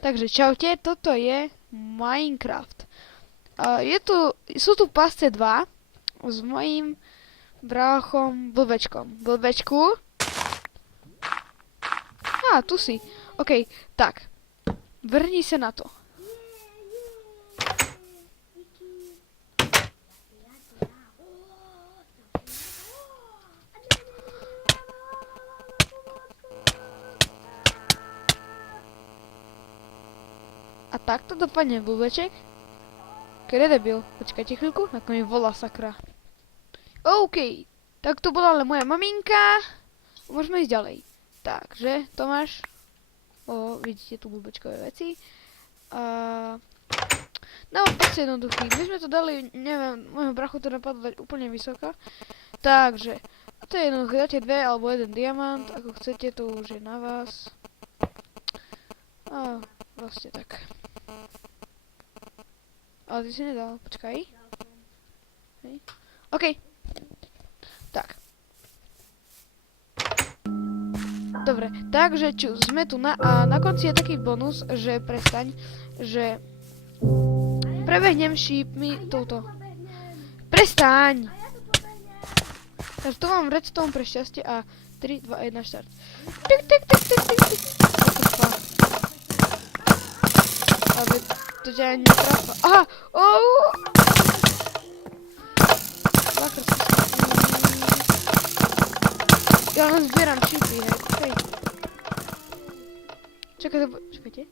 Takže čaute, toto je Minecraft. Sú tu pasce 2 s mojím bráchom Blbečkom. Blbečku. Tu si. OK, tak. Vrni sa na to. A takto dopadne Blbeček? Kedy debil? Počkajte chvíľku, ako mi volá sakra. OK, tak to bola ale moja maminka. Môžeme ísť ďalej. Takže, Tomáš. Vidíte tu Blbečkové veci. Návod proste jednoduchý. My sme to dali, neviem, môjho brachu to napadlo dať úplne vysoko. Takže, to je jednoduché, dáte 2 alebo 1 diamant, ako chcete, to už je na vás. Vlastne tak. Ale ty si nedal, počkaj. Hej. OK. Tak. Dobre, takže sme tu a na konci je taký bonus, že prestaň, že prebehnem šípmi touto. Prestaň! Takže tu mám redstone pre šťastie a 3, 2, 1, štart. Tik, tik, tik, tik, tik, tik. Aby to ťa netrafá. Aha! Ja len zbieram šípy, hej. Čakajte.